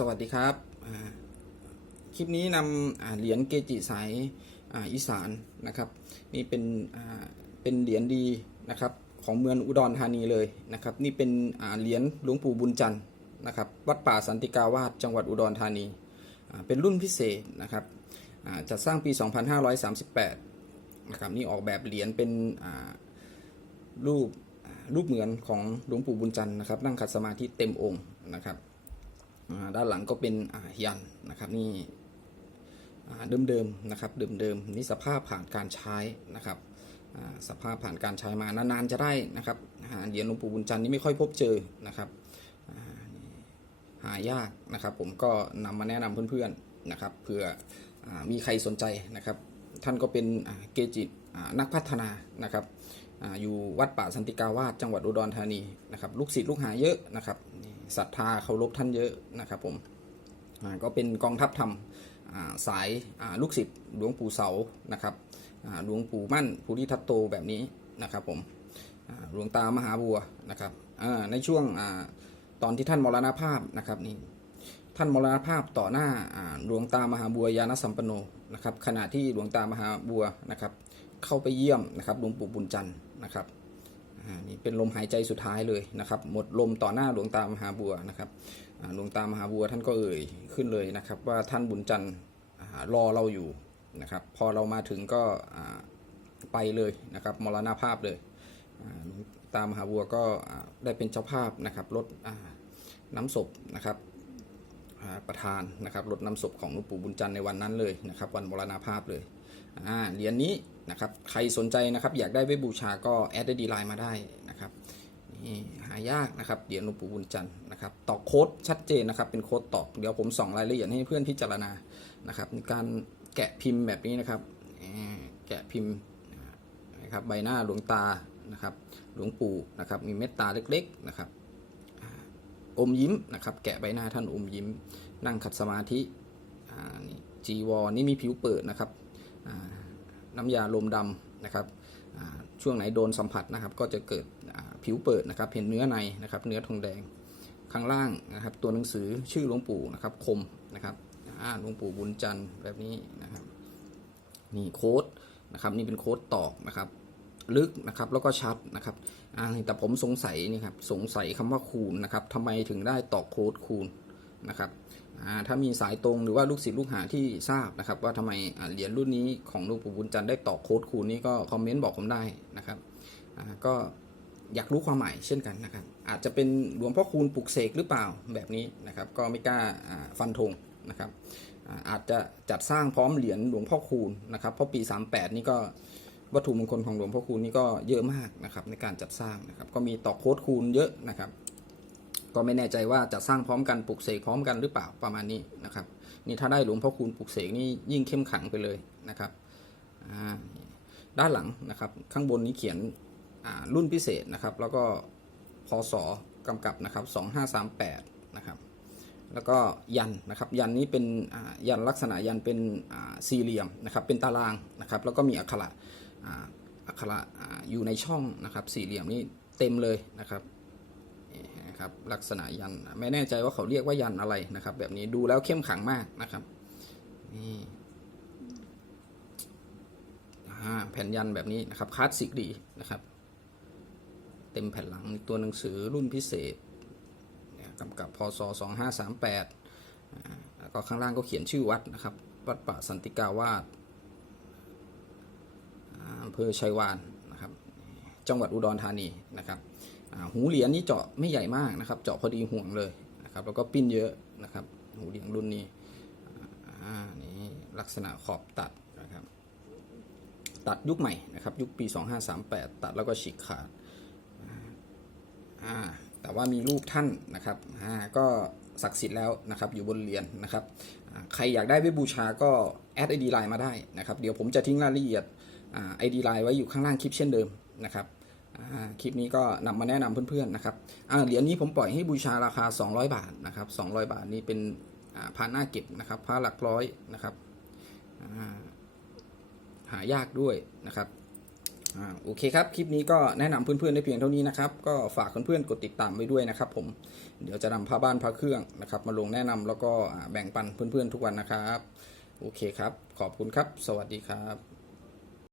สวัสดีครับ คลิปนี้นำเหรียญเกจิสายอีสานนะครับนี่เป็นเป็นเหรียญดีนะครับของเมืองอุดรธานีเลยนะครับนี่เป็นเหรียญหลวงปู่บุญจันทร์นะครับวัดป่าสันติกาวาสจังหวัดอุดรธานี เป็นรุ่นพิเศษนะครับจัดสร้างปี 2538นะครับนี่ออกแบบเหรียญเป็นรูปรูปเหมือนของหลวงปู่บุญจันทร์นะครับนั่งขัดสมาธิเต็มองค์นะครับ ด้านหลังก็เป็นยันนะครับนี่เดิมๆนะครับเดิมๆนี่สภาพผ่านการใช้นะครับสภาพผ่านการใช้มานานๆจะได้นะครับเหรียญหลวงปู่บุญจันทร์นี่ไม่ค่อยพบเจอนะครับหายากนะครับ ผมก็นำมาแนะนำเพื่อนๆนะครับเผื่อมีใครสนใจนะครับ ท่านก็เป็นเกจินักพัฒนานะครับอาอยู่วัดป่าสันติกาวาสจังหวัดอุดรธานีนะครับ ลูกศิษย์ลูกหาเยอะนะครับนี่ ศรัทธาเคารพท่านเยอะนะครับผมก็เป็นกองทัพธรรมสายาลูกศิษย์หลวงปู่เสานะครับหลวงปู่มั่นภูริทัตโตแบบนี้นะครับผมหลวงตามหาบัวนะครับในช่วงอตอนที่ท่านมรณภาพนะครับนี่ท่านมรณภาพต่อหน้าหลวงตามหาบัวยานสัมปโนนะครับขณะที่หลวงตามหาบัวนะครับเข้าไปเยี่ยมนะครับหลวงปู่บุญจันทร์นะครับ นี่เป็นลมหายใจสุดท้ายเลยนะครับ หมดลมต่อหน้าหลวงตามหาบัวนะครับหลวงตามหาบัวท่านก็เอ่ยขึ้นเลยนะครับ ว่าท่านบุญจันทร์รอเราอยู่นะครับ พอเรามาถึงก็ไปเลยนะครับมรณภาพเลยตามหาบัวก็ได้เป็นเจ้าภาพนะครับรถน้ำศพนะครับ ประธานนะครับรดน้ำศพของหลวงปู่บุญจันทร์ในวันนั้นเลยนะครับ วันมรณาภาพเลยเหรียญนี้นะครับใครสนใจนะครับ อยากได้ไว้บูชาก็แอดได้ดีไลน์มาได้นะครับหายากนะครับเหรียญหลวงปู่บุญจันทร์นะครับตอกโค้ดชัดเจนนะครับ เป็นโค้ดตอกเดี๋ยวผมส่องรายละเอียดให้เพื่อนพิจารณานะครับการแกะพิมพ์แบบนี้นะครับแกะพิมพ์นะครับใบหน้าหลวงตานะครับหลวงปู่นะครับมีเม็ดตาเล็กๆนะครับ อมยิ้มนะครับ แกะใบหน้าท่านอมยิ้ม นั่งขัดสมาธิจีวรนี่มีผิวเปิดนะครับน้ำยาลมดำนะครับช่วงไหนโดนสัมผัสนะครับ ก็จะเกิดผิวเปิดนะครับเห็นเนื้อในนะครับ เนื้อทองแดงข้างล่างนะครับ ตัวหนังสือชื่อหลวงปู่นะครับ คมนะครับหลวงปู่บุญจันทร์แบบนี้นะครับ นี่โค้ดนะครับ นี่เป็นโค้ดตอกนะครับ ลึกนะครับแล้วก็ชัดนะครับแต่ผมสงสัยนี่ครับสงสัยคำว่าคูณนะครับทำไมถึงได้ตอกโค้ดคูณนะครับถ้ามีสายตรงหรือว่าลูกศิษย์ลูกหาที่ทราบนะครับว่าทำไมเหรียญรุ่นนี้ของลวงปู่บุญจันทร์ได้ตอกโค้ดคูณนี่ก็คอมเมนต์บอกผมได้นะครับก็อยากรู้ความหมายเช่นกันนะครับ อาจจะเป็นหลวงพ่อคูณปลุกเสกหรือเปล่าแบบนี้นะครับ ก็ไม่กล้าฟันธงนะครับอาอาจจะจัดสร้างพร้อมเหรียญหลวงพ่อคูณนะครับเพราะปี 38 นี่ก็ วัตถุมงคลของหลวงพ่อคูณนี่ก็เยอะมากนะครับในการจัดสร้างนะครับก็มีต่อโคดคูณเยอะนะครับ ก็ไม่แน่ใจว่าจะสร้างพร้อมกันปลุกเสกพร้อมกันหรือเปล่าประมาณนี้นะครับนี่ถ้าได้หลวงพ่อคูณปลุกเสกนี่ยิ่งเข้มขังไปเลยนะครับด้านหลังนะครับข้างบนนี้เขียนรุ่นพิเศษนะครับ แล้วก็พศกำกับนะครับ2538นะครับแล้วก็ยันนะครับยันนี้เป็นยันลักษณะยันเป็นสี่เหลี่ยมนะครับเป็นตารางนะครับแล้วก็มีอักขระ อักขระอยู่ในช่องนะครับ สี่เหลี่ยมนี่เต็มเลยนะครับนี่นะครับลักษณะยันไม่แน่ใจว่าเขาเรียกว่ายันอะไรนะครับ แบบนี้ดูแล้วเข้มขังมากนะครับนี่แผ่นยันแบบนี้นะครับคลาสสิกดีนะครับ เต็มแผ่นหลังตัวหนังสือรุ่นพิเศษกำกับพศ2538อ่าแล้วก็ข้างล่างก็เขียนชื่อวัดนะครับ วัดป่าสันติกาวาส เภอชัยวานนะครับจังหวัดอุดรธานีนะครับหูเหรียญนี่เจาะไม่ใหญ่มากนะครับ เจาะพอดีห่วงเลยนะครับแล้วก็ปิ้นเยอะนะครับ หูเหรียญรุ่นนี้นี่ลักษณะขอบตัดนะครับ ตัดยุคใหม่นะครับ ยุคปี 2538 ตัดแล้วก็ฉีกขาดแต่ว่ามีรูปท่านนะครับก็ศักดิ์สิทธิ์แล้วนะครับอยู่บนเหรียญนะครับ ใครอยากได้ไว้บูชาก็แอดไอดีไลน์มาได้นะครับ เดี๋ยวผมจะทิ้งรายละเอียด ไอดีไลน์ไว้อยู่ข้างล่างคลิปเช่นเดิมนะครับคลิปนี้ก็นำมาแนะนำเพื่อนๆนะครับเหรียญนี้ผมปล่อยให้บูชาราคา 200 บาทนะครับ200 บาทนี้เป็นอ่าพระหน้าเก็บนะครับพระหลักร้อยนะครับหายากด้วยนะครับอโอเคครับ คลิปนี้ก็แนะนำเพื่อนๆได้เพียงเท่านี้นะครับ ก็ฝากเพื่อนๆกดติดตามไว้ด้วยนะครับ ผม เดี๋ยวจะนำผ้าบ้านผ้าเครื่องนะครับ มาลงแนะนำแล้วก็แบ่งปันเพื่อนๆทุกวันนะครับ โอเคครับ ขอบคุณครับ สวัสดีครับ